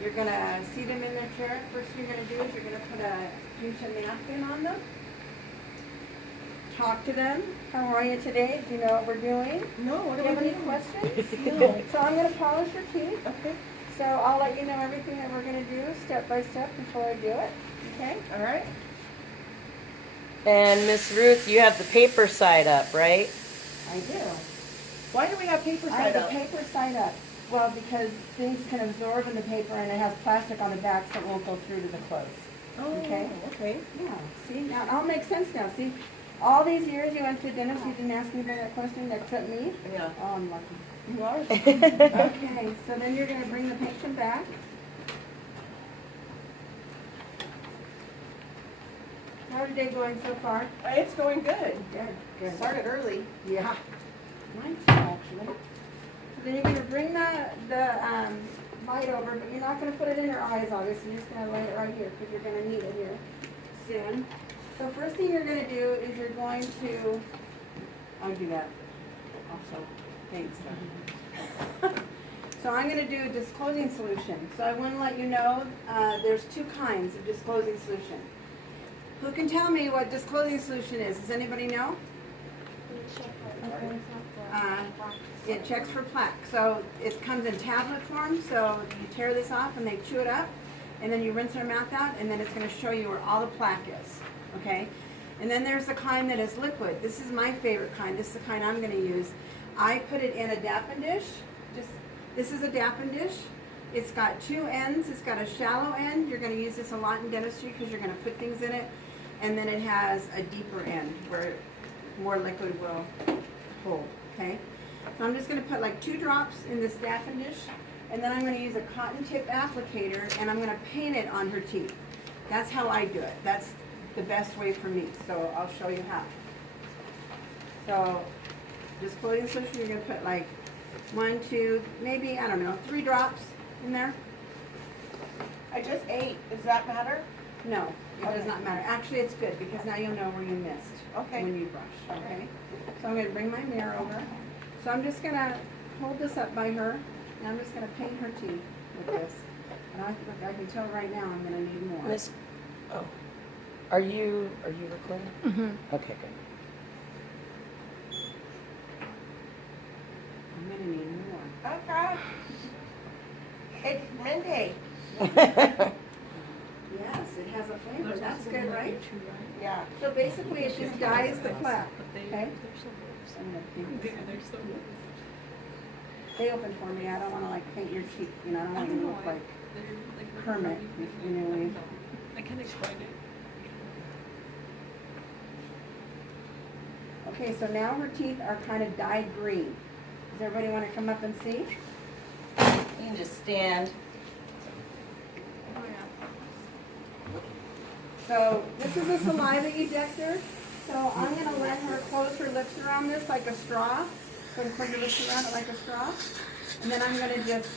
You're going to seat them in their chair. First thing you're going to do is you're going to put a pinch of napkin on them. Talk to them. How are you today? Do you know what we're doing? No, what Do do you have we any do? questions? No. So I'm going to polish your teeth. Okay. So I'll let you know everything that we're going to do step by step before I do it. Okay? All right. And Miss Ruth, you have the paper side up, right? I do. Why do we have paper I side have up? the paper side up. Well, because things can absorb in the paper and it has plastic on the back so it won't go through to the clothes. Oh, Okay. okay. Yeah, see, now it all makes sense now. See, all these years you went to the dentist, you didn't ask me about that question except me. Yeah. Oh, I'm lucky. You are? Okay, so then you're going to bring the patient back. How's your day going so far? It's going good. Good, good. Started early. Yeah. Mine too, actually. So then you're going to bring the light over, but you're not going to put it in your eyes, obviously. You're just going to lay it right here because you're going to need it here soon. So first thing you're going to do is you're going to, I'll do that also. Thanks. So I'm going to do a disclosing solution. So I want to let you know there's two kinds of disclosing solution. Who can tell me what disclosing solution is? Does anybody know? It checks for plaque. So it comes in tablet form. So you tear this off and they chew it up, and then you rinse their mouth out, and then it's going to show you where all the plaque is. Okay? And then there's the kind that is liquid. This is my favorite kind. This is the kind I'm going to use. I put it in a dappen dish. This is a dappen dish. It's got two ends. It's got a shallow end. You're going to use this a lot in dentistry because you're going to put things in it. And then it has a deeper end where more liquid will hold. Okay? So I'm just going to put like 2 drops in this dappen dish. And then I'm going to use a cotton tip applicator and I'm going to paint it on her teeth. That's how I do it. That's the best way for me. So I'll show you how. So disclosing solution, you're going to put like 1, 2, maybe, I don't know, 3 drops in there. I just ate. Does that matter? No, it does not matter. Actually, it's good because now you'll know where you missed Okay. when you brush. Okay. So I'm going to bring my mirror over. So I'm just going to hold this up by her, and I'm just going to paint her teeth with this. And I can tell right now I'm going to need more. Miss, oh, are you recording? Mm-hmm. Okay, good. I'm going to need more. Okay. It's Monday. Yes, it has a flavor. That's good, right? Yeah. So basically, it just dyes the plaque. Okay. They open for me. I don't want to like paint your cheek. You know, I don't want you to look like Kermit. You know. I can explain it. Okay, so now her teeth are kind of dyed green. Does everybody want to come up and see? You can just stand. So this is a saliva ejector. So I'm going to let her close her lips around this like a straw. Go and put your lips around it like a straw. And then I'm going to just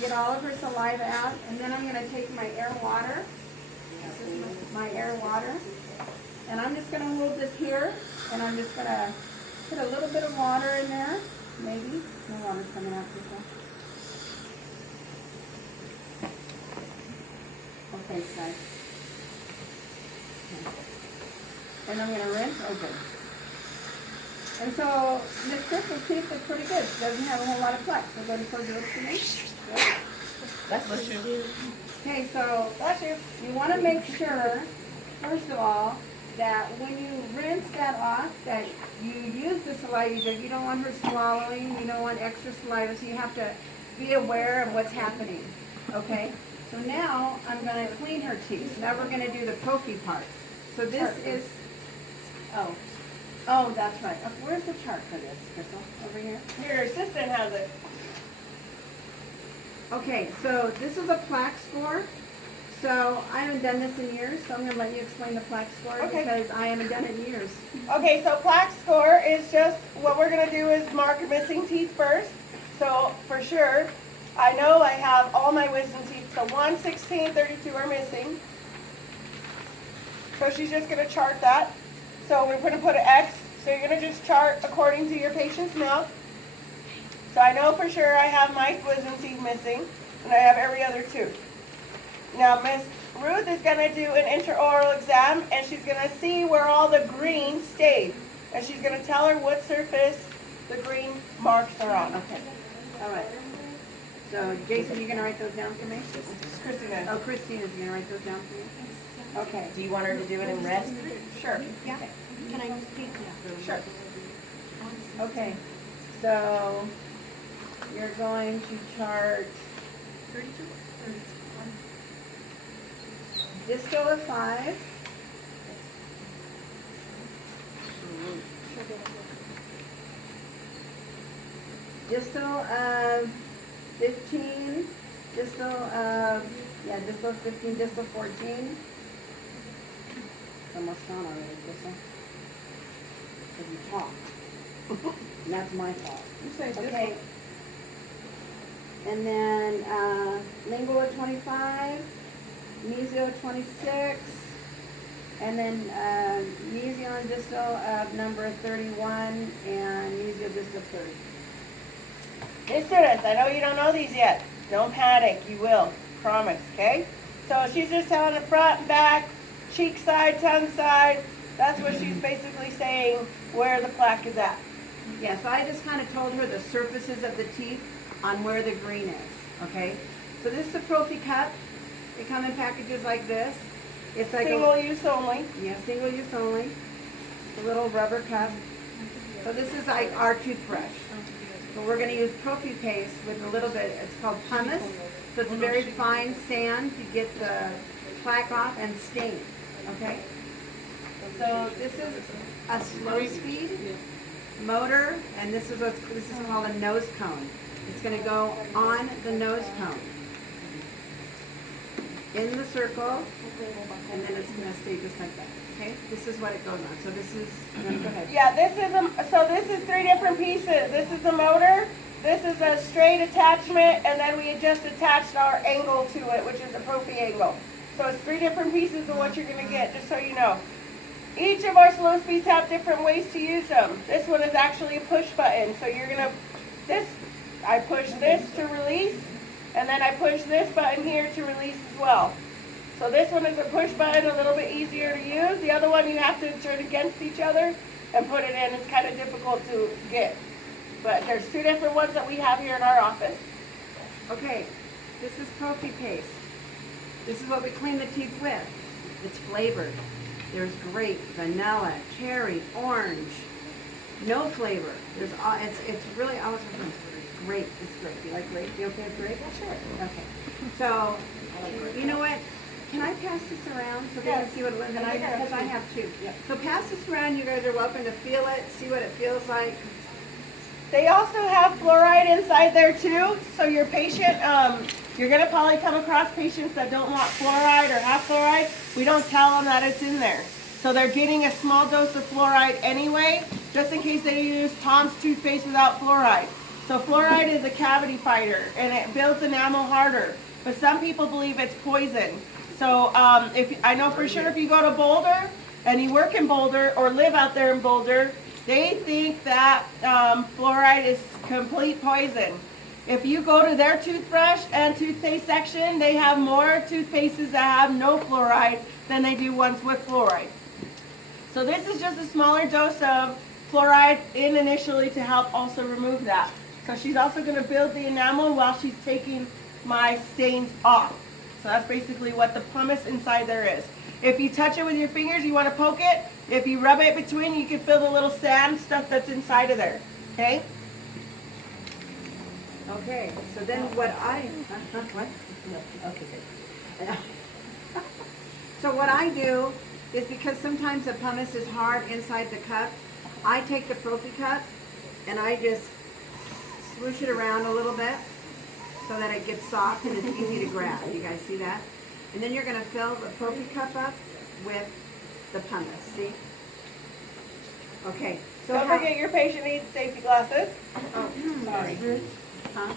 get all of her saliva out. And then I'm going to take my air water. This is my air water. And I'm just going to hold this here. And I'm just going to put a little bit of water in there. Maybe. No water's coming out, people. Okay, guys. And I'm going to rinse open. And so Miss Crystal's teeth look pretty good. She doesn't have a whole lot of plaque. So go to close your lips for me. Good. That's you. Okay, so Bless you. you want to make sure, first of all, that when you rinse that off, that you use the saliva. You don't want her swallowing. You don't want extra saliva. So you have to be aware of what's happening. Okay? So now I'm going to clean her teeth. Now we're going to do the pokey part. So this is, oh, that's right. Where's the chart for this, Crystal? Over here? Your assistant has it. Okay, so this is a plaque score. So I haven't done this in years, so I'm going to let you explain the plaque score Okay. because I haven't done it in years. Okay, so plaque score is just, what we're going to do is mark missing teeth first. So for sure, I know I have all my wisdom teeth. So 1, 16, 32 are missing. So she's just going to chart that. So we're going to put an X. So you're going to just chart according to your patient's mouth. So I know for sure I have my wisdom teeth missing. and I have every other tooth. Now, Miss Ruth is going to do an intraoral exam, and she's going to see where all the green stayed. And she's going to tell her what surface the green marks are on. Okay, all right. So Jason, you're gonna write those down for me? Christina. Oh, Christina's gonna write those down for me? Okay. Do you want her to do it in red? Sure. Yeah. Can I speak? Sure. Okay, so you're going to chart distal of 5, distal of 15, distal of, distal of 15, distal 14. It's almost gone already, distal. Because you talked. And that's my fault. You say Okay. And then, lingual of 25, mesio of 26, and then, mesio and distal of number 31, and mesio distal 30. Hey students, I know you don't know these yet. Don't panic, you will. Promise, okay? So she's just telling the front and back, cheek side, tongue side. That's what she's basically saying where the plaque is at. Yeah, so I just kind of told her the surfaces of the teeth on where the green is, okay? So this is a Profi cup. They come in packages like this. It's like Single use only. Yeah, single use only. It's a little rubber cup. So this is like our toothbrush. But we're going to use Profi paste with a little bit, it's called pumice. So it's very fine sand to get the plaque off and stain, okay? So this is a slow speed motor, and this is called a nose cone. It's going to go on the nose cone in the circle, and then it's going to stay just like that. Okay, this is what it goes on. So this is, go ahead. Yeah, this is 3 different pieces. This is the motor, this is a straight attachment, and then we just attached our angle to it, which is a Profi angle. So it's 3 different pieces of what you're going to get, just so you know. Each of our slow speeds have different ways to use them. This one is actually a push button. So you're going to, I push this to release, and then I push this button here to release as well. So this one is a push button, a little bit easier to use. The other one you have to turn against each other and put it in. It's kind of difficult to get. But there's 2 different ones that we have here in our office. Okay, this is Profi paste. This is what we clean the teeth with. It's flavored. There's grape, vanilla, cherry, orange. No flavor. There's it's really grape. It's grape. You like grape? You okay with grape? Sure. Okay. So, you know what? Can I pass this around so they can see what it looks like? Because I have 2. So pass this around. You guys are welcome to feel it, see what it feels like. They also have fluoride inside there too. So your patient, you're going to probably come across patients that don't want fluoride or have fluoride. We don't tell them that it's in there. So they're getting a small dose of fluoride anyway, just in case they use Tom's toothpaste without fluoride. So fluoride is a cavity fighter, and it builds enamel harder. But some people believe it's poison. So I know for sure if you go to Boulder and you work in Boulder or live out there in Boulder, they think that fluoride is complete poison. If you go to their toothbrush and toothpaste section, they have more toothpastes that have no fluoride than they do ones with fluoride. So this is just a smaller dose of fluoride in initially to help also remove that. So she's also going to build the enamel while she's taking my stains off. So that's basically what the pumice inside there is. If you touch it with your fingers, you want to poke it. If you rub it between, you can feel the little sand stuff that's inside of there. Okay? Okay. So then what what? Okay, good. So what I do is, because sometimes the pumice is hard inside the cup, I take the Profi cup and I just swoosh it around a little bit so that it gets soft and it's easy to grab. You guys see that? And then you're going to fill the Profi cup up with the pumice. See? Okay. So Don't forget your patient needs safety glasses. Oh, sorry. Huh?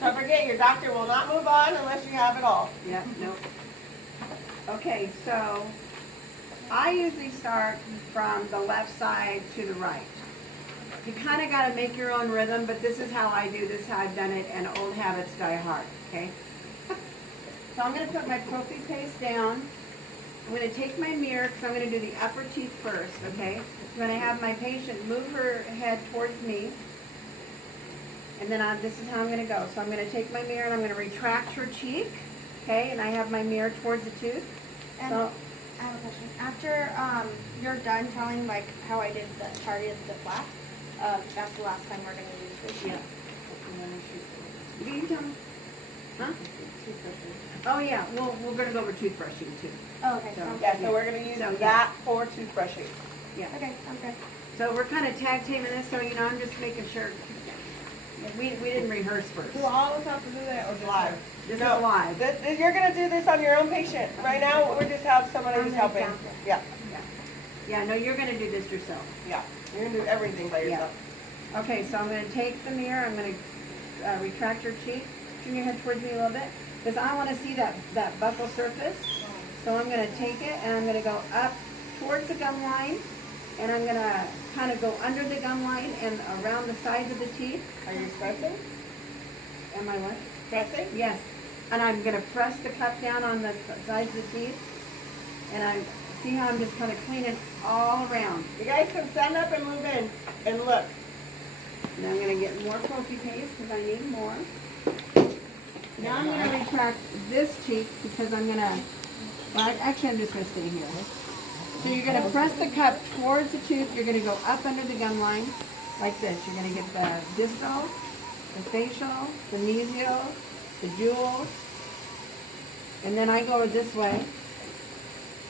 Don't forget your doctor will not move on unless you have it all. Yeah, no. Okay, so I usually start from the left side to the right. You kind of got to make your own rhythm, but this is how I do, this is how I've done it, and old habits die hard, okay? So I'm going to put my prophy paste down. I'm going to take my mirror, because I'm going to do the upper teeth first, okay? I'm going to have my patient move her head towards me, and then this is how I'm going to go. So I'm going to take my mirror, and I'm going to retract her cheek, okay? And I have my mirror towards the tooth. And So, I have a question. After you're done telling like how I did the target the plaque, that's the last time we're gonna use fish. yeah. You can tell me. Huh? Oh yeah, we're gonna go over toothbrushing too. Oh, okay. So- Sounds Yeah, good. so we're gonna use So, yeah. that for toothbrushing. Yeah. Okay, sounds good. So we're kind of tag teaming this, so you know, I'm just making sure. We didn't rehearse first. Do all of us have to do that or just live? This No. is live. You're gonna do this on your own patient. Right now, we're just have somebody who's helping. Yeah, Yeah, no, you're gonna do this yourself. yeah. You're gonna do everything by yourself. Okay, so I'm gonna take the mirror, I'm gonna retract your cheek, turn your head towards me a little bit, because I wanna see that buccal surface. So I'm gonna take it and I'm gonna go up towards the gum line, and I'm gonna kind of go under the gum line and around the sides of the teeth. Are you pressing? Am I what? Pressing? Yes. And I'm gonna press the cup down on the sides of the teeth, and I see how I'm just kind of cleaning all around. You guys can stand up and move in and look. Now I'm gonna get more prophy paste because I need more. Now I'm gonna retract this cheek because I'm gonna, well, actually I'm just gonna stay here. So you're gonna press the cup towards the tooth, you're gonna go up under the gum line, like this. You're gonna get the distal, the facial, the mesial, the jewel, and then I go this way,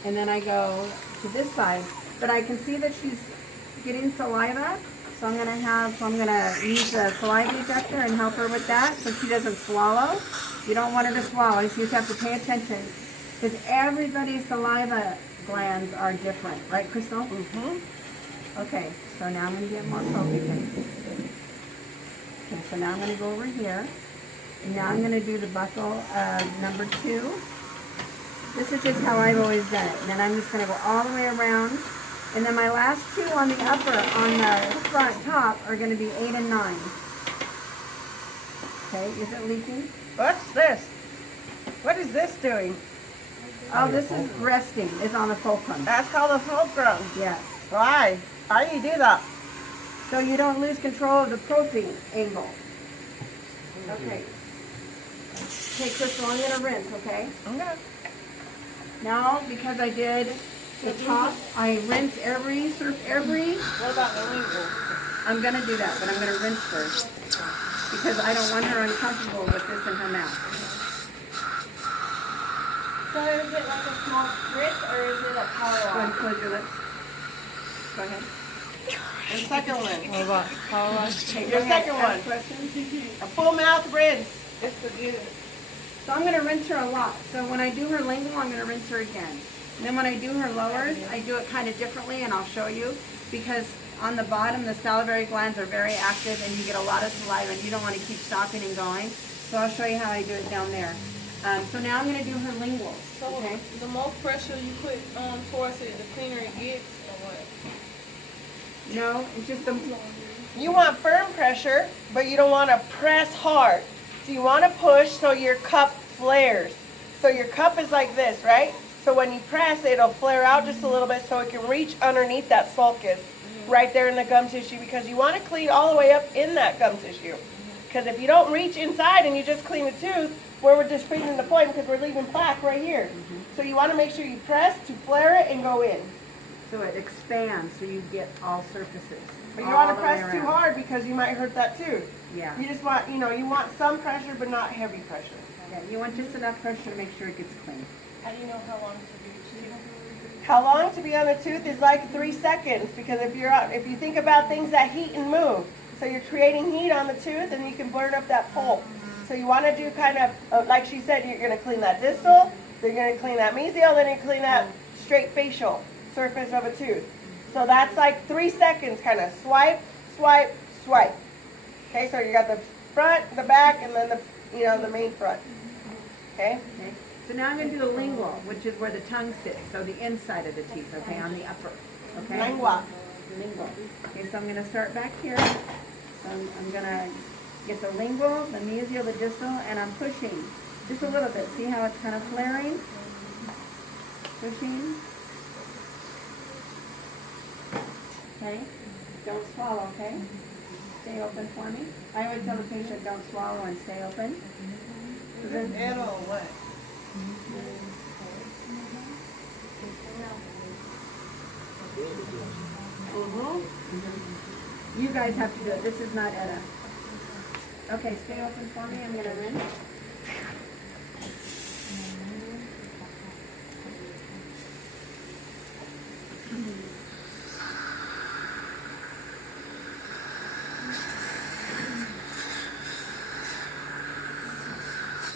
and then I go to this side. But I can see that she's getting saliva, so I'm gonna use the saliva ejector and help her with that so she doesn't swallow. You don't want her to swallow, so you just have to pay attention. Because everybody's saliva glands are different, right, Crystal? Mm-hmm. Okay, so now I'm gonna get more prophy paste. Okay, so now I'm gonna go over here. And now I'm gonna do the buccal number 2. This is just how I've always done it. And then I'm just gonna go all the way around. And then my last 2 on the upper, on the front top, are gonna be 8 and 9. Okay, is it leaking? What's this? What is this doing? Oh, this is resting. It's on the fulcrum. That's called a fulcrum. Yeah. Why? How do you do that? So you don't lose control of the prophy angle. Okay. Okay, Crystal, I'm gonna rinse, okay? Okay. Now, because I did the top, I rinse every. What about the lingual? I'm gonna do that, but I'm gonna rinse first because I don't want her uncomfortable with this in her mouth. So is it like a small spritz or is it a Go power ahead, wash? close your lips. Go ahead. The second one. What about power wash? Okay, Your go ahead, second ask one. questions. A full mouth rinse. It's the beauty. So I'm gonna rinse her a lot. So when I do her lingual, I'm gonna rinse her again. And then when I do her lowers, I do it kind of differently, and I'll show you, because on the bottom, the salivary glands are very active, and you get a lot of saliva, and you don't want to keep stopping and going. So I'll show you how I do it down there. So now I'm gonna do her lingual. So Okay. the more pressure you put towards it, the cleaner it gets, or what? No, it's just the. You want firm pressure, but you don't want to press hard. So you want to push so your cup flares. So your cup is like this, right? So when you press, it'll flare out just a little bit so it can reach underneath that sulcus right there in the gum tissue, because you want to clean all the way up in that gum tissue. Because if you don't reach inside and you just clean the tooth, where we're just proving the point because we're leaving plaque right here. So you want to make sure you press to flare it and go in. So it expands, so you get all surfaces. But you all don't want the to way press too around. hard because you might hurt that tooth. Yeah. You just want, you want some pressure but not heavy pressure. Yeah. You want just enough pressure to make sure it gets clean. How do you know how long to do it? How long to be on the tooth is like 3 seconds, because if you think about things that heat and move, so you're creating heat on the tooth and you can burn up that pulp. So you want to do kind of, like she said, you're going to clean that distal, you're going to clean that mesial, then you clean that straight facial surface of a tooth. So that's like 3 seconds, kind of swipe, swipe, swipe. Okay, so you got the front, the back, and then the main front. Okay? Okay. So now I'm going to do the lingual, which is where the tongue sits, so the inside of the teeth, okay, on the upper. Okay? Lingua. lingual. Okay, so I'm gonna start back here. So I'm gonna get the lingual, the mesial, the distal, and I'm pushing just a little bit. See how it's kind of flaring? Pushing. Okay, don't swallow, okay? Stay open for me. I always tell the patient, don't swallow and stay open. So then, And or what? you guys have to do it. This is not Etta. Okay, stay open for me. I'm gonna rinse.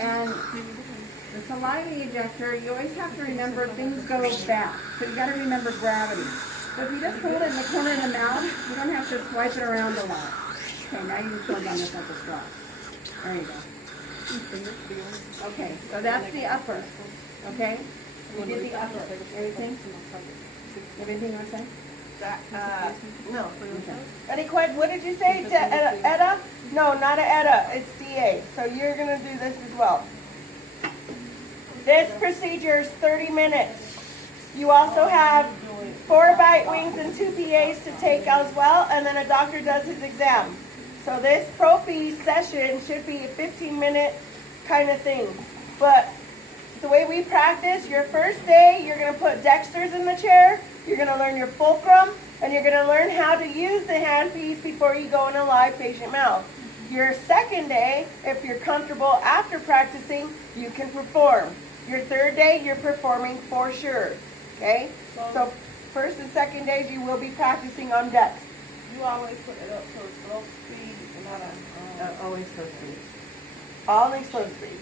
And the saliva ejector, you always have to remember things go back. So you gotta remember gravity. So if you just hold it in the corner of the mouth, you don't have to swipe it around a lot. Okay, now you can choke on this like a straw. There you go. Okay, so that's the upper. Okay? We did the upper. Everything? Everything you say? No. Okay. Ready, Quinn? What did you say to Etta? No, not a Etta. It's DA. So you're gonna do this as well. This procedure is 30 minutes. You also have 4 bite wings and 2 PAs to take as well, and then a doctor does his exam. So this prophy session should be a 15-minute kind of thing. But the way we practice, your first day, you're going to put dexters in the chair, you're going to learn your fulcrum, and you're going to learn how to use the handpiece before you go in a live patient mouth. Your second day, if you're comfortable after practicing, you can perform. Your third day, you're performing for sure. Okay? So first and second days, you will be practicing on dex. You always put it up to a slow speed and not a, Always slow speed. Always slow speed.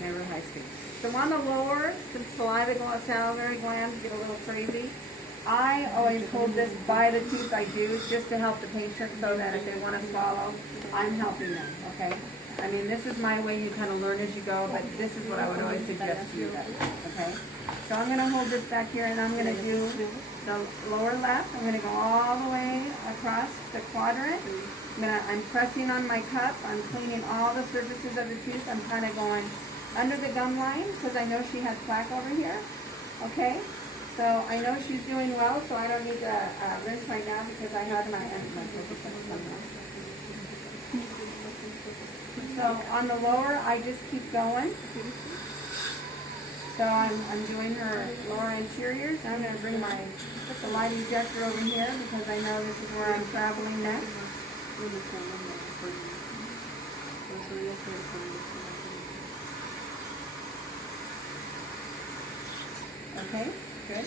Never high speed. So on the lower, the salivary glands get a little crazy. I always hold this by the tooth. I do just to help the patient so that if they want to swallow, I'm helping them. Okay. I mean, this is my way. You kind of learn as you go, but this is what I would always suggest to you guys. Okay. So I'm going to hold this back here, and I'm going to do the lower left. I'm going to go all the way across the quadrant. I'm pressing on my cup. I'm cleaning all the surfaces of the tooth. I'm kind of going under the gum line because I know she has plaque over here. Okay. So I know she's doing well, so I don't need to rinse right now because I have my So on the lower, I just keep going. So I'm doing her lower anteriors. I'm going to bring my light ejector over here because I know this is where I'm traveling next. Okay, good.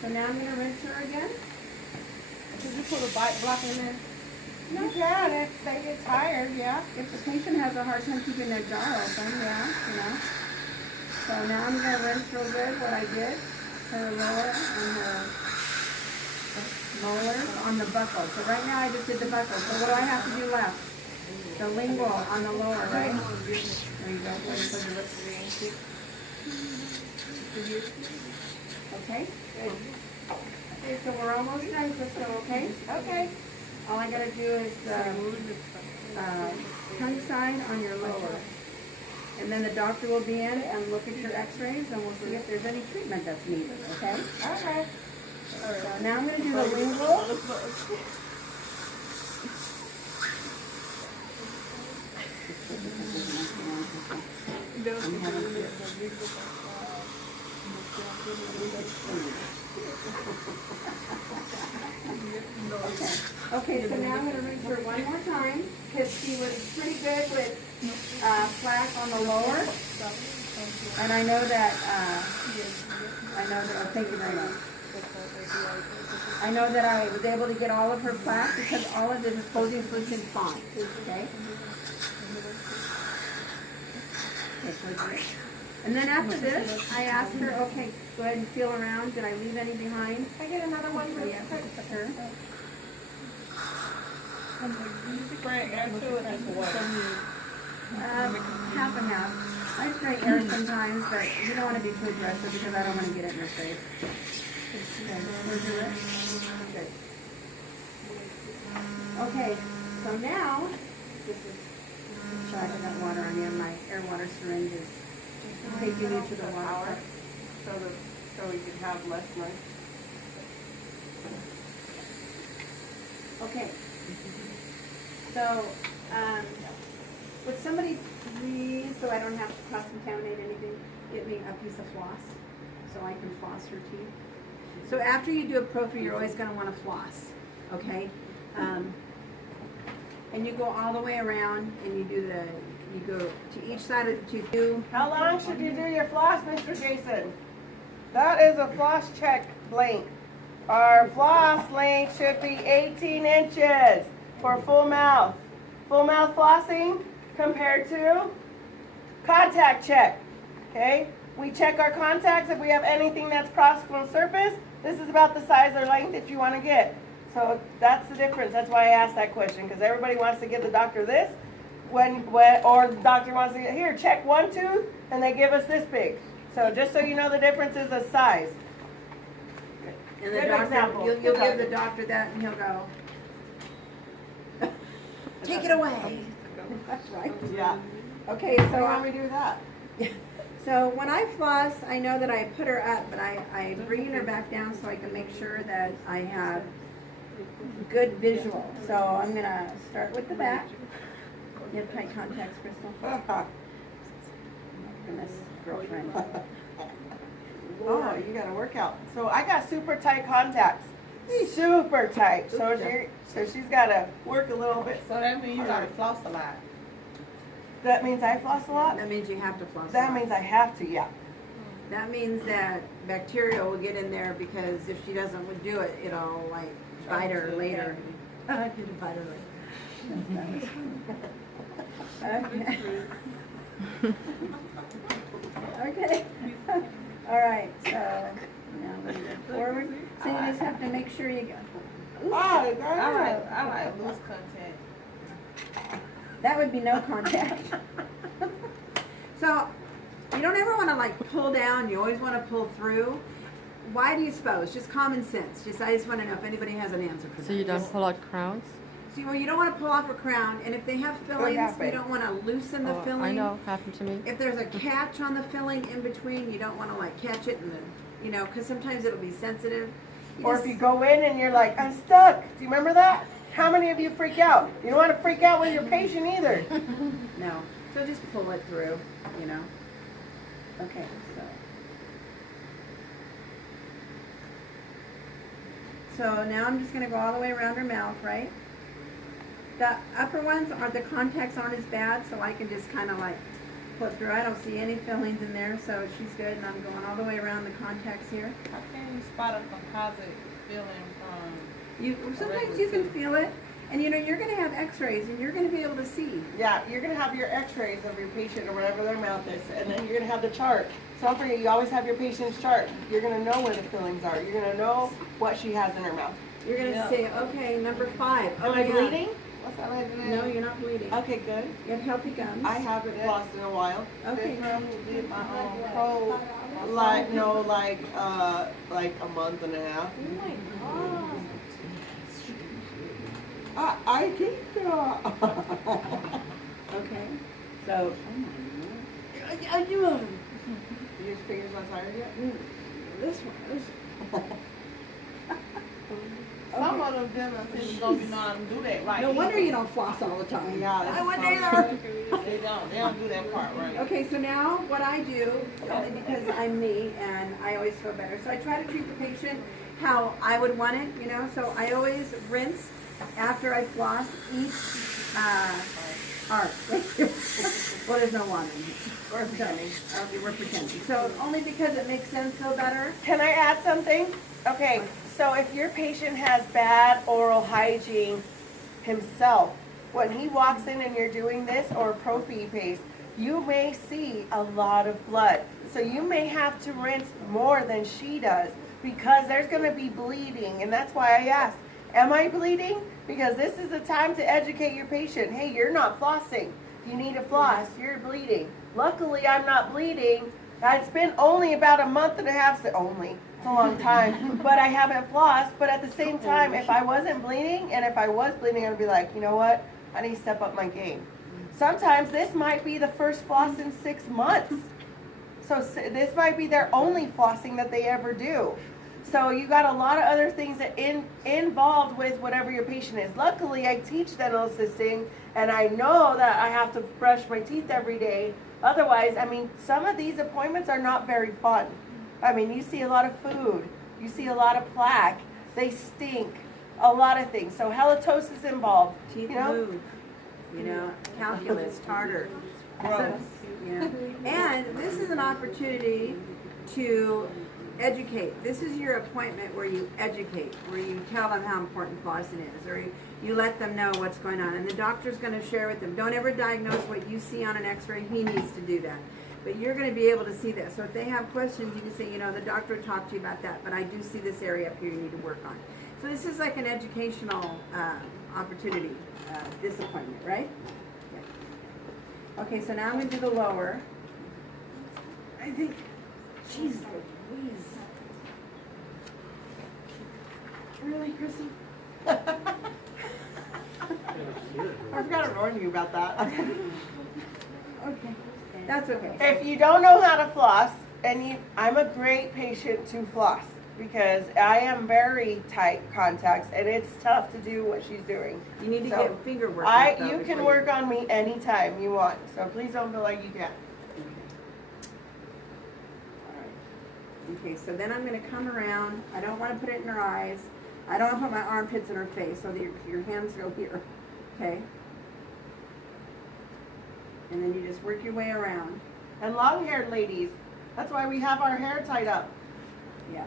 So now I'm going to rinse her again. did you put a bite block in there? You can if they get tired, yeah. If the patient has a hard time keeping their jar open, yeah, you know. So now I'm going to rinse real good what I did. Her lower and her molars on the buckle. So right now I just did the buckle. So what do I have to do left? The lingual on the lower, right? There you go. Okay, good. Okay, so we're almost done, Crystal, okay? Okay. All I gotta do is tongue side on your lower. And then the doctor will be in and look at your x-rays and we'll see if there's any treatment that's needed, okay? Okay. So now I'm gonna do the lingual. Okay, so now I'm going to rinse her one more time because she was pretty good with plaque on the lower. And I know that, oh, thank you very much. I know that I was able to get all of her plaque because all of the disposing solution fine, okay? And then after this, I asked her, okay, go ahead and feel around. Did I leave any behind? Can I get another one really quick? Sure. Spray air to it as well. Half and half. I spray air sometimes, but you don't want to be too aggressive because I don't want to get it in her face. Where's your lip? Good. Okay, so now, this is, sorry, I got water on you, my air water syringe is taking you to the water. So we could have less noise. Okay. So, would somebody please, so I don't have to cross-contaminate anything, get me a piece of floss so I can floss your teeth? So after you do a prophy, you're always going to want to floss, okay? And you go all the way around and you go to each side of the tooth. How long should you do your floss, Mr. Jason? That is a floss check length. Our floss length should be 18 inches for full mouth. Full mouth flossing compared to contact check. Okay? We check our contacts if we have anything that's crossed from the surface. This is about the size or length that you want to get. So that's the difference. That's why I asked that question, because everybody wants to give the doctor this, or the doctor wants to get, here, check one tooth, and they give us this big. So just so you know, the difference is the size. And the Good doctor, example. you'll Good give the doctor. doctor that and he'll go, take it away. That's right. Yeah. Okay, So so how do we do that? So when I floss, I know that I put her up, but I bring her back down so I can make sure that I have good visual. So I'm gonna start with the back. You have tight contacts, Crystal? Goodness, girlfriend. Oh, you got a workout. So I got super tight contacts. Super tight. So she's got to work a little bit. So that means you gotta floss a lot. That means I floss a lot? That means you have to floss. That means I have to, yeah. That means that bacteria will get in there because if she doesn't do it, it'll like bite her later. It'll bite her later. Okay. Okay. All right. So now we're gonna go forward. So you just have to make sure you go. I like loose contact. That would be no contact. So you don't ever want to like pull down. You always want to pull through. Why do you suppose? Just common sense. I just want to know if anybody has an answer for that. So you don't pull out crowns? So well, you don't want to pull off a crown, and if they have fillings, happen? you don't want to loosen the filling. I know, happened to me. If there's a catch on the filling in between, you don't want to like catch it and then, because sometimes it'll be sensitive. Or if you go in and you're like, I'm stuck. Do you remember that? How many of you freak out? You don't want to freak out with your patient either. No. So just pull it through, Okay, so now I'm just going to go all the way around her mouth, right? The upper ones the contacts aren't as bad, so I can just kind of like put through. I don't see any fillings in there, so she's good. And I'm going all the way around the contacts here. How can you spot a composite feeling from? Sometimes you can feel it, and you're going to have X-rays, and you're going to be able to see. Yeah, you're going to have your x-rays of your patient or whatever their mouth is, and then you're going to have the chart. So don't forget, you always have your patient's chart. You're going to know where the fillings are. You're going to know what she has in her mouth. You're going to say, okay, number 5. Am I bleeding? What's that lady name? No, you're not bleeding. Okay, good. You have healthy gums. I haven't flossed in a while. Okay. This girl who did my pro. Like a month and a half. Oh my God. I think so. Okay. So, I do Your fingers not tired yet? this one. Some of them dentists don't be knowing how to do that right. No wonder you don't floss all the time. Yeah, that's I wouldn't fine. either. They don't do that part right. Okay, so now what I do, only because I'm me and I always feel better, so I try to treat the patient how I would want it, so I always rinse after I floss each arch. Well, there's no water in here. We're pretending. We're pretending. So only because it makes them feel better. Can I add something? Okay, so if your patient has bad oral hygiene himself, when he walks in and you're doing this or prophy paste, you may see a lot of blood. So you may have to rinse more than she does because there's going to be bleeding. And that's why I asked, am I bleeding? Because this is the time to educate your patient. Hey, you're not flossing. You need to floss. You're bleeding. Luckily, I'm not bleeding It's been only about a month and a half, only, it's a long time, but I haven't flossed, but at the same time, if I wasn't bleeding, and if I was bleeding, I'd be like, you know what, I need to step up my game. Sometimes this might be the first floss in 6 months. So this might be their only flossing that they ever do. So you got a lot of other things that involved with whatever your patient is. Luckily, I teach dental assisting, and I know that I have to brush my teeth every day. Otherwise, I mean, some of these appointments are not very fun. I mean, you see a lot of food, you see a lot of plaque, they stink, a lot of things. So halitosis involved. Teeth you know? move, you know, calculus, tartar. Gross. Yeah. And this is an opportunity to educate. This is your appointment where you educate, where you tell them how important flossing is, or you let them know what's going on. And the doctor's going to share with them. Don't ever diagnose what you see on an x-ray. He needs to do that. But you're going to be able to see that. So if they have questions, you can say, you know, the doctor talked to you about that, but I do see this area up here you need to work on. So this is like an educational opportunity, this appointment, right? Yeah. Okay, so now I'm going to do the lower. I think, jeez Louise. Really, Kristen? I forgot to warn you about that. Okay, that's okay. If you don't know how to floss, I'm a great patient to floss because I am very tight contacts and it's tough to do what she's doing. You need to So, get finger work. You can work on me anytime you want, so please don't feel like you can't. Okay, so then I'm going to come around. I don't want to put it in her eyes. I don't want to put my armpits in her face, so that your hands go here. Okay? And then you just work your way around. And long-haired ladies, that's why we have our hair tied up. Yeah.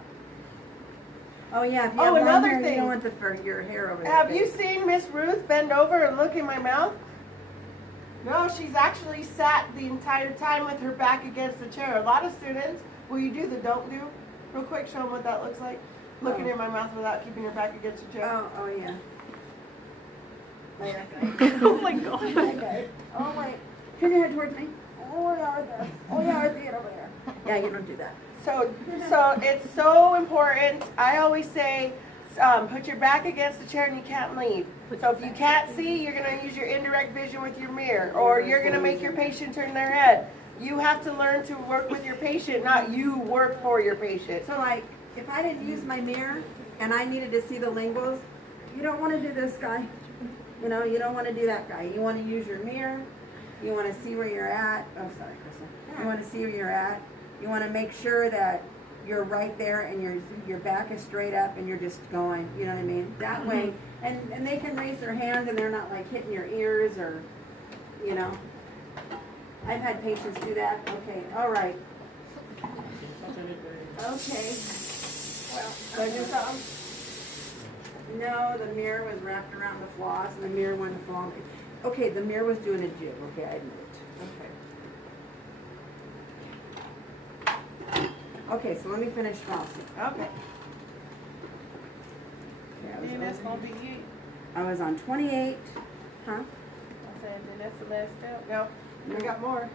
Oh yeah, if you Oh, have long another hair, thing. you don't want your hair over there. Have you seen Miss Ruth bend over and look in my mouth? No, she's actually sat the entire time with her back against the chair. A lot of students, will you do the don't do? Real quick, show them what that looks like. Looking in my mouth without keeping your back against the chair. Oh yeah. Oh my god. Okay. Oh wait. Turn your head towards me. Oh yeah, there. Oh yeah, I see it over there. Yeah, you don't do that. So it's so important. I always say, put your back against the chair and you can't leave. So if you can't see, you're going to use your indirect vision with your mirror, or you're going to make your patient turn their head. You have to learn to work with your patient, not you work for your patient. So like, if I didn't use my mirror and I needed to see the linguals, you don't want to do this guy. You know, you don't want to do that guy. You want to use your mirror. You want to see where you're at. Oh, sorry, Kristen. You want to see where you're at. You want to make sure that you're right there and your back is straight up and you're just going, you know what I mean? That way, and they can raise their hands and they're not like hitting your ears or, you know. I've had patients do that. Okay, all right. Okay. Well, So I do something? no, the mirror was wrapped around the floss and the mirror wouldn't fall. Okay, the mirror was doing a jig. Okay, I admit it. Okay. Okay, so let me finish flossing. Okay. Yeah, And that's gonna be it. I was on 28, huh? I said, then that's the last step. No, we got more.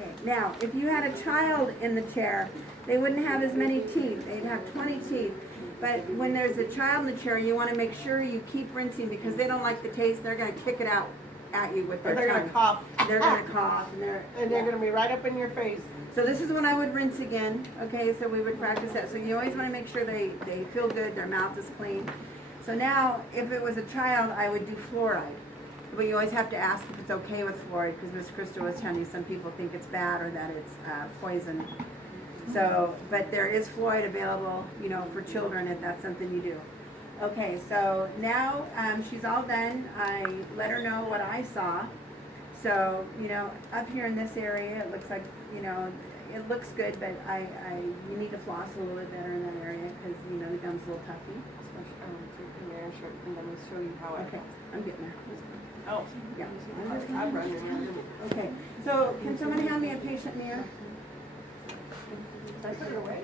Okay. Now, if you had a child in the chair, they wouldn't have as many teeth. They'd have 20 teeth. But when there's a child in the chair, you want to make sure you keep rinsing because they don't like the taste. They're going to kick it out at you with Or their they're tongue. going to cough. They're going to cough. And they're going to be right up in your face. So this is when I would rinse again, okay, so we would practice that. So you always want to make sure they feel good, their mouth is clean. So now, if it was a child, I would do fluoride. But you always have to ask if it's okay with fluoride, because Miss Krista was telling you some people think it's bad or that it's poison. So, but there is fluoride available, you know, for children if that's something you do. Okay, so now she's all done. I let her know what I saw. So, you know, up here in this area, it looks like, you know, it looks good, but you need to floss a little bit better in that area because, you know, the gum's a little toughy. And let me show you how Okay, I'm getting there. Oh, Yeah. I've run your mirror. Okay, so can someone hand me a patient mirror? I put it away.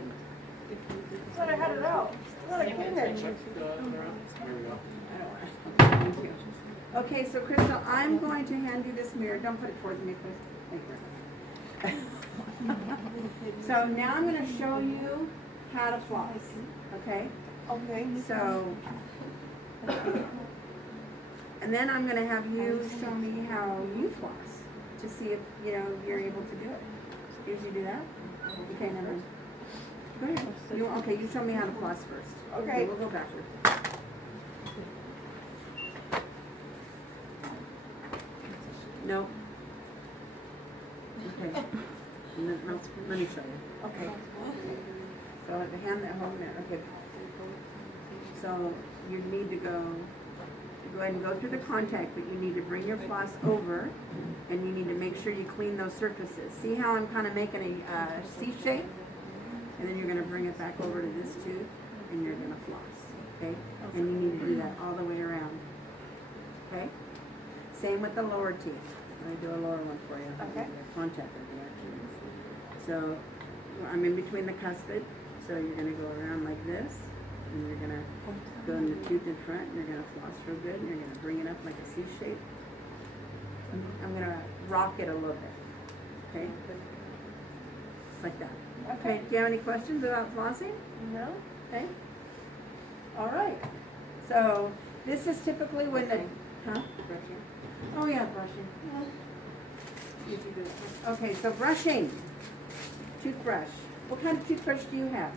I thought I had it out. I thought I came there. Thank you. Okay, so Crystal, I'm going to hand you this mirror. Don't put it towards me, please. Thank you very much. So now I'm going to show you how to floss. Okay? Okay. So, and then I'm going to have you show me how you floss to see if you're able to do it. Usually do that. Okay, now then. Go ahead. You show me how to floss first. Okay. We'll go backwards. No. Okay. Let me show you. Okay. So the hand that hold there. Okay. So you need to go ahead and go through the contact, but you need to bring your floss over, and you need to make sure you clean those surfaces. See how I'm kind of making a C shape? And then you're going to bring it back over to this tooth, and you're going to floss. Okay? And you need to do that all the way around. Okay? Same with the lower teeth. Let me do a lower one for you. Okay. Contact with the actually. So I'm in between the cuspid. So you're going to go around like this, and you're going to go in the tooth in front, and you're going to floss real good, and you're going to bring it up like a C shape. I'm going to rock it a little bit. Okay? Just like that. Okay. Do you have any questions about flossing? No? Okay. All right. So this is typically when the brushing. Oh yeah, brushing. Easy to do. Okay, so brushing. Toothbrush. What kind of toothbrush do you have?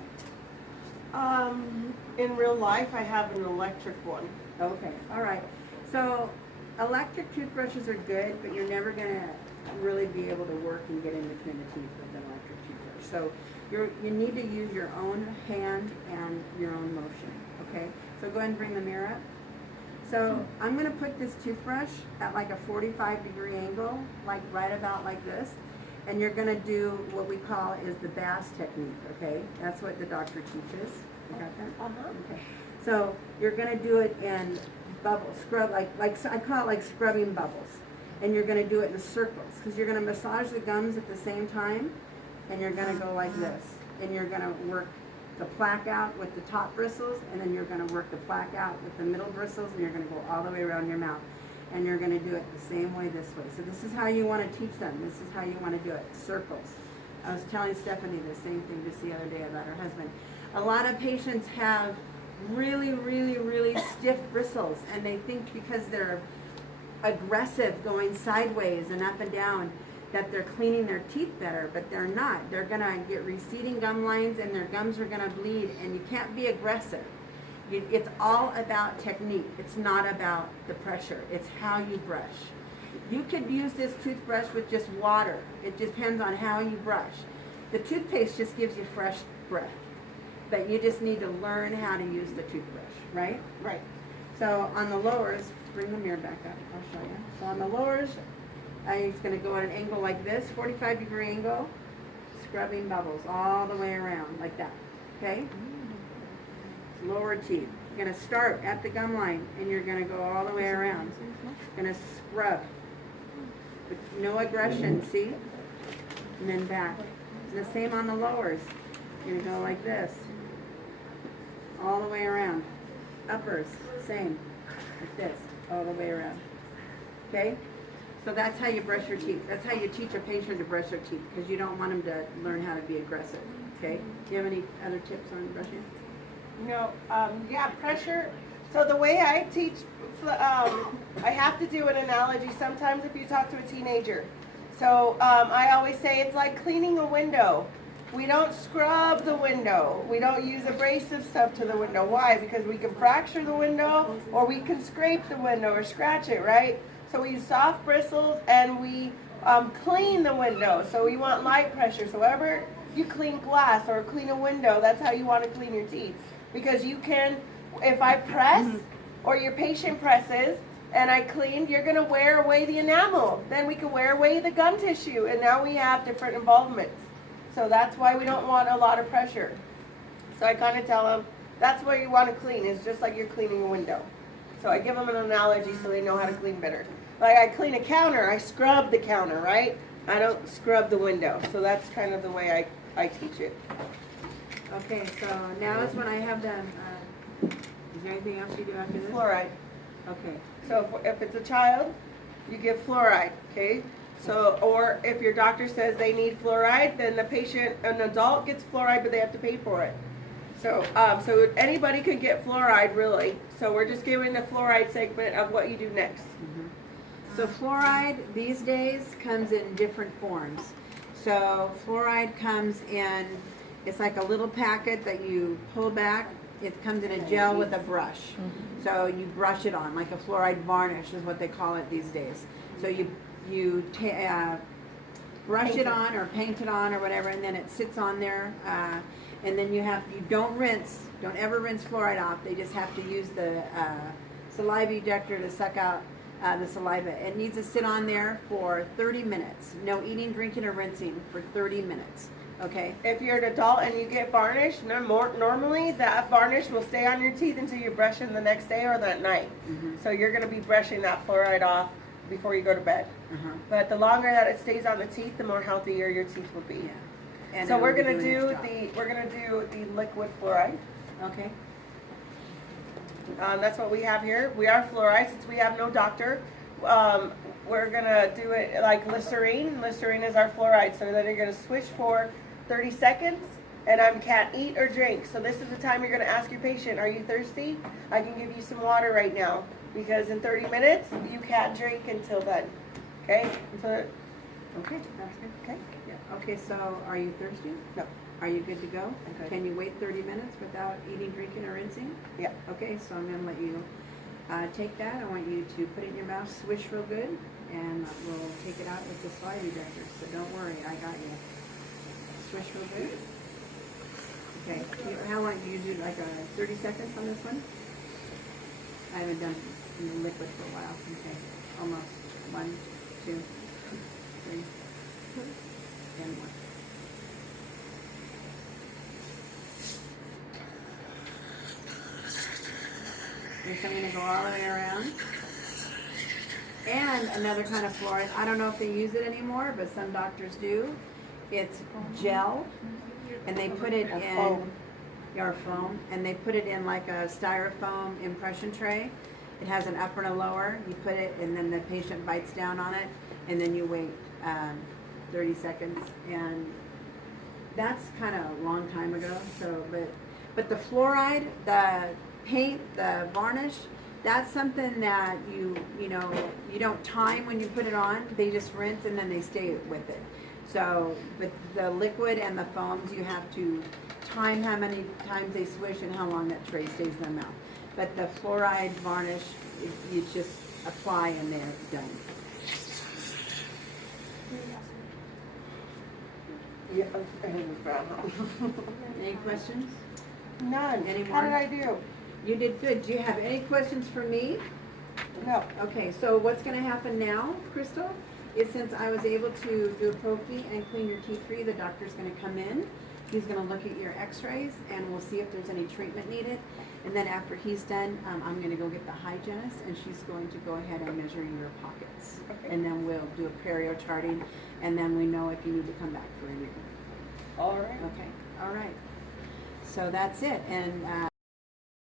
In real life, I have an electric one. Okay. All right. So electric toothbrushes are good, but you're never gonna really be able to work and get in between the teeth with an electric toothbrush. So you need to use your own hand and your own motion. Okay. So go ahead and bring the mirror up. So I'm going to put this toothbrush at like a 45-degree angle, like right about like this. And you're going to do what we call is the Bass technique, okay? That's what the doctor teaches. You got that? Uh-huh. Okay. So you're going to do it in bubbles, scrub, like I call it like scrubbing bubbles. And you're going to do it in circles because you're going to massage the gums at the same time. And you're going to go like this. And you're going to work the plaque out with the top bristles, and then you're going to work the plaque out with the middle bristles, and you're going to go all the way around your mouth. And you're going to do it the same way this way. So this is how you want to teach them. This is how you want to do it. Circles. I was telling Stephanie the same thing just the other day about her husband. A lot of patients have really, really, really stiff bristles, and they think because they're aggressive going sideways and up and down that they're cleaning their teeth better, but they're not. They're gonna get receding gum lines and their gums are gonna bleed, and you can't be aggressive. It's all about technique. It's not about the pressure. It's how you brush. You could use this toothbrush with just water. It depends on how you brush. The toothpaste just gives you fresh breath, but you just need to learn how to use the toothbrush, right? Right. So on the lowers, bring the mirror back up, I'll show you. So on the lowers, I'm just going to go at an angle like this, 45-degree angle, scrubbing bubbles all the way around like that, okay? Lower teeth. You're going to start at the gum line, and you're going to go all the way around. Going to scrub with no aggression, see? And then back. And the same on the lowers. You're going to go like this, all the way around. Uppers, same, like this, all the way around, okay? So that's how you brush your teeth. That's how you teach a patient to brush their teeth, because you don't want them to learn how to be aggressive, okay? Do you have any other tips on brushing? No, yeah, pressure. So the way I teach, I have to do an analogy sometimes if you talk to a teenager. So I always say it's like cleaning a window. We don't scrub the window. We don't use abrasive stuff to the window. Why? Because we can fracture the window, or we can scrape the window or scratch it, right? So we use soft bristles, and we clean the window. So we want light pressure. So whenever you clean glass or clean a window, that's how you want to clean your teeth. Because you can, if I press or your patient presses and I clean, you're going to wear away the enamel. Then we can wear away the gum tissue, and now we have different involvements. So that's why we don't want a lot of pressure. So I kind of tell them, that's what you want to clean. It's just like you're cleaning a window. So I give them an analogy so they know how to clean better. Like I clean a counter, I scrub the counter, right? I don't scrub the window. So that's kind of the way I teach it. Okay, so now is when I have them. Is there anything else you do after this? Fluoride. Okay. So if it's a child, you give fluoride, okay? So, or if your doctor says they need fluoride, then the patient, an adult gets fluoride, but they have to pay for it. So, so anybody could get fluoride, really. So we're just giving the fluoride segment of what you do next. So fluoride these days comes in different forms. So fluoride comes in, it's like a little packet that you pull back. It comes in a gel with a brush. So you brush it on, like a fluoride varnish is what they call it these days. So you brush it on or paint it on or whatever, and then it sits on there. And then you don't ever rinse fluoride off. They just have to use the saliva ejector to suck out the saliva. It needs to sit on there for 30 minutes. No eating, drinking, or rinsing for 30 minutes. Okay? If you're an adult and you get varnish, normally that varnish will stay on your teeth until you brush them the next day or that night. So you're going to be brushing that fluoride off before you go to bed. But the longer that it stays on the teeth, the more healthier your teeth will be. Yeah. And So it we're will be gonna doing do its job. the liquid fluoride. Okay. That's what we have here. We are fluoride since we have no doctor. We're gonna do it like Listerine. Listerine is our fluoride. So then you're gonna swish for 30 seconds, and I can't eat or drink. So this is the time you're gonna ask your patient, "Are you thirsty? I can give you some water right now." Because in 30 minutes you can't drink until then. Okay? So Okay, that's good. okay. Yeah. Okay, so are you thirsty? No. Are you good to go? I'm good. Can you wait 30 minutes without eating, drinking, or rinsing? Yeah. Okay, so I'm gonna let you take that. I want you to put it in your mouth, swish real good, and we'll take it out with the saliva ejector. So don't worry, I got you. Swish real good. Okay. How long do you do? Like 30 seconds on this one? I haven't done liquid for a while. Okay. Almost. 1, 2, 3, and 1. So I'm going to go all the way around. And another kind of fluoride. I don't know if they use it anymore, but some doctors do. It's gel, and they put it in your foam, and they put it in like a styrofoam impression tray. It has an upper and a lower. You put it, and then the patient bites down on it, and then you wait 30 seconds. And that's kind of a long time ago. So, but the fluoride, the paint, the varnish, that's something that you don't time when you put it on. They just rinse and then they stay with it. So with the liquid and the foams, you have to time how many times they swish and how long that tray stays in their mouth. But the fluoride varnish, you just apply and they're done. Yeah. Any questions? None. Any How did more? I do? You did good. Do you have any questions for me? No. Okay, so what's gonna happen now, Crystal, is since I was able to do a pokey and clean your teeth for you, the doctor's gonna come in. He's gonna look at your x-rays and we'll see if there's any treatment needed. And then after he's done, I'm gonna go get the hygienist and she's going to go ahead and measure your pockets. Okay. And then we'll do a perio charting and then we know if you need to come back for a year. All right. Okay, all right. So that's it. And